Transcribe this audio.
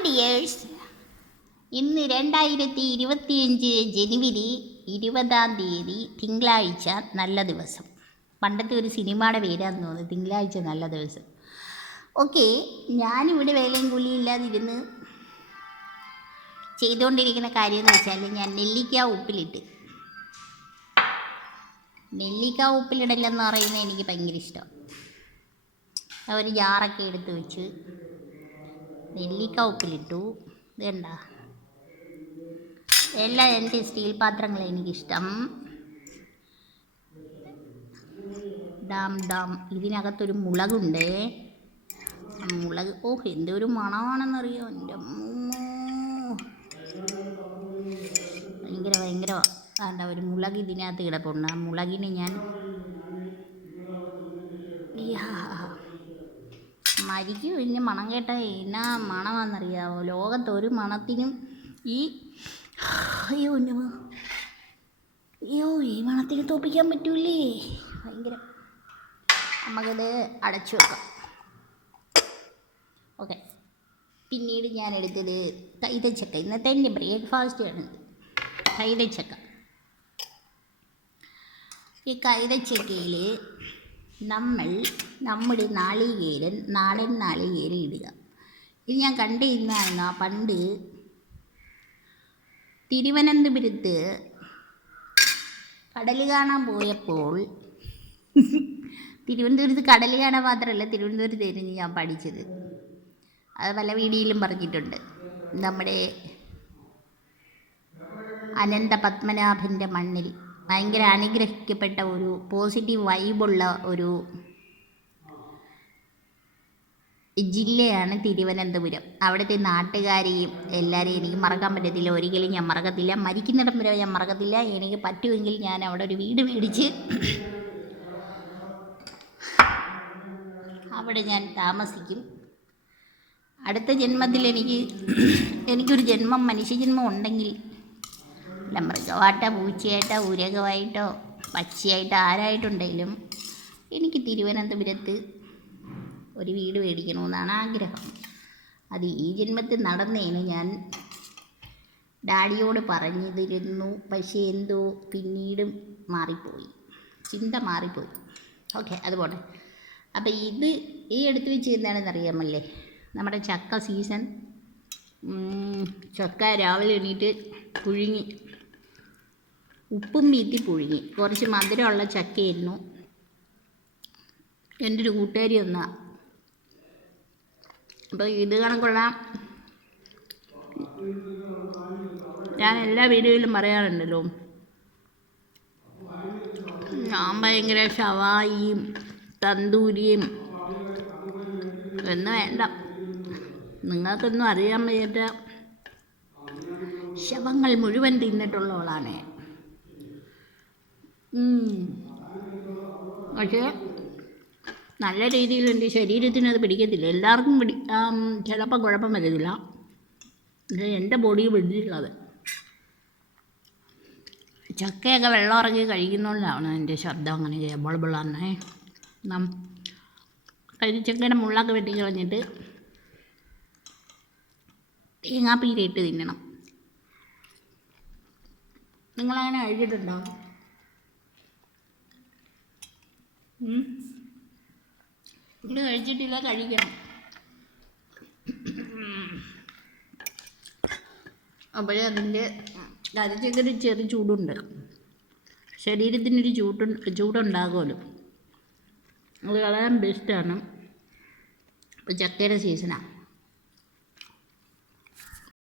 Hi dears, ഇന്ന് 2025 ജനുവരി 20 തിങ്കളാഴ്ച. നല്ല ദിവസം. പണ്ടത്തെ ഒരു സിനിമയുടെ പേരാന്ന് തോന്നുന്നു, തിങ്കളാഴ്ച നല്ല ദിവസം. ഓക്കെ, ഞാനിവിടെ വേലയും കൂലിയില്ലാതിരുന്ന് ചെയ്തുകൊണ്ടിരിക്കുന്ന കാര്യം എന്ന് വെച്ചാൽ, ഞാൻ നെല്ലിക്ക ഉപ്പിലിടലെന്ന് പറയുന്നത് എനിക്ക് ഭയങ്കര ഇഷ്ടം. ഒരു ജാറൊക്കെ എടുത്ത് വെച്ച് നെല്ലിക്ക ഉപ്പിലിട്ടു. ഇത് കണ്ട, എല്ലാം എൻ്റെ സ്റ്റീൽ പാത്രങ്ങൾ എനിക്കിഷ്ടം. ഇതിനകത്തൊരു മുളകുണ്ട്. മുളക് എന്തൊരു മണമാണെന്നറിയോ എൻ്റെ അമ്മൂമ്മോ. ഭയങ്കര വേണ്ട, ഒരു മുളക് ഇതിനകത്ത് കിടപ്പുണ്ട്. ആ മുളകിന് ഞാൻ മരിക്കും. ഇതിൻ്റെ മണം കേട്ടാൽ എന്നാ മണമാണെന്നറിയാമോ. ലോകത്തൊരു മണത്തിനും ഈ മണത്തിന് തോപ്പിക്കാൻ പറ്റൂലേ. ഭയങ്കര. നമുക്കത് അടച്ചു വെക്കാം. ഓക്കെ, പിന്നീട് ഞാൻ എടുത്തത് കൈതച്ചക്ക. ഇന്നത്തെ എൻ്റെ ബ്രേക്ക്ഫാസ്റ്റ് ആണ് കൈതച്ചക്ക. ഈ കൈതച്ചക്കയിൽ നമ്മുടെ നാടൻ നാളികേരം ഇടുക. ഇത് ഞാൻ കണ്ടിരുന്ന പണ്ട് തിരുവനന്തപുരത്ത് കടൽ കാണാൻ പോയപ്പോൾ, തിരുവനന്തപുരത്ത് കടൽ കാണാൻ മാത്രമല്ല, തിരുവനന്തപുരത്തായിരുന്നു ഞാൻ പഠിച്ചത്. അത് പല വീഡിയോയിലും പറഞ്ഞിട്ടുണ്ട്. നമ്മുടെ അനന്ത പത്മനാഭൻ്റെ മണ്ണിൽ ഭയങ്കര അനുഗ്രഹിക്കപ്പെട്ട ഒരു പോസിറ്റീവ് വൈബുള്ള ഒരു ജില്ലയാണ് തിരുവനന്തപുരം. അവിടുത്തെ നാട്ടുകാരെയും എല്ലാവരെയും എനിക്ക് മറക്കാൻ പറ്റത്തില്ല. ഒരിക്കലും ഞാൻ മറക്കത്തില്ല. മരിക്കുന്നിടം വരെ ഞാൻ മറക്കത്തില്ല. എനിക്ക് പറ്റുമെങ്കിൽ ഞാൻ അവിടെ ഒരു വീട് മേടിച്ച് അവിടെ ഞാൻ താമസിക്കും. അടുത്ത ജന്മത്തിൽ എനിക്കൊരു ജന്മം, മനുഷ്യജന്മം ഉണ്ടെങ്കിൽ, അല്ല മൃഗമായിട്ടോ പൂച്ചയായിട്ടോ ഉരകമായിട്ടോ പക്ഷിയായിട്ടോ ആരായിട്ടുണ്ടെങ്കിലും എനിക്ക് തിരുവനന്തപുരത്ത് ഒരു വീട് മേടിക്കണമെന്നാണ് ആഗ്രഹം. അത് ഈ ജന്മത്തിൽ നടന്നേന് ഞാൻ ഡാഡിയോട് പറഞ്ഞിരുന്നു. പക്ഷേ എന്തോ പിന്നീട് ചിന്ത മാറിപ്പോയി. ഓക്കെ, അതുപോലെ. അപ്പം ഈ എടുത്ത് വെച്ച് എന്താണെന്ന് അറിയാമല്ലേ, നമ്മുടെ ചക്ക സീസൺ. ചക്ക രാവിലെ എണീറ്റ് പുഴുങ്ങി, ഉപ്പും മീത്തി പുഴുങ്ങി. കുറച്ച് മധുരമുള്ള ചക്കയായിരുന്നു. എൻ്റെ ഒരു കൂട്ടുകാരി വന്നാ. അപ്പോൾ ഇത് കണക്കുള്ള ഞാൻ എല്ലാ വീഡിയോയിലും പറയാറുണ്ടല്ലോ, ഞാൻ ഭയങ്കര ഷവായിയും തന്തൂരിയും എന്ന് വേണ്ട, നിങ്ങൾക്കൊന്നും അറിയാൻ വയ്യാത്ത ശവങ്ങൾ മുഴുവൻ തിന്നിട്ടുള്ളവളാണ്. പക്ഷേ നല്ല രീതിയിൽ എൻ്റെ ശരീരത്തിന് അത് പിടിക്കത്തില്ല. എല്ലാവർക്കും ചിലപ്പോൾ കുഴപ്പം വരുന്നില്ല. പക്ഷേ എൻ്റെ ബോഡി പിടിച്ചിട്ടുള്ളത് ചക്കയൊക്കെ വെള്ളം ഇറങ്ങി കഴിക്കുന്നതുകൊണ്ടാണ് എൻ്റെ ശബ്ദം അങ്ങനെ ബളബിളാന്നേ. കരിച്ചക്കയുടെ മുള്ളൊക്കെ വെട്ടിക്കളഞ്ഞിട്ട് തേങ്ങാപ്പീരിട്ട് തിന്നണം. നിങ്ങളങ്ങനെ കഴിച്ചിട്ടുണ്ടോ? നിങ്ങൾ കഴിച്ചിട്ടില്ല, കഴിക്കണം. അപ്പോഴേ അതിൻ്റെ കരിച്ചക്കൊരു ചെറിയ ചൂടുണ്ട്, ശരീരത്തിനൊരു ചൂടുണ്ടാകുമല്ലോ. അത് വളരെ ബെസ്റ്റാണ്. ഇപ്പോൾ ചക്കയുടെ സീസണാണ്.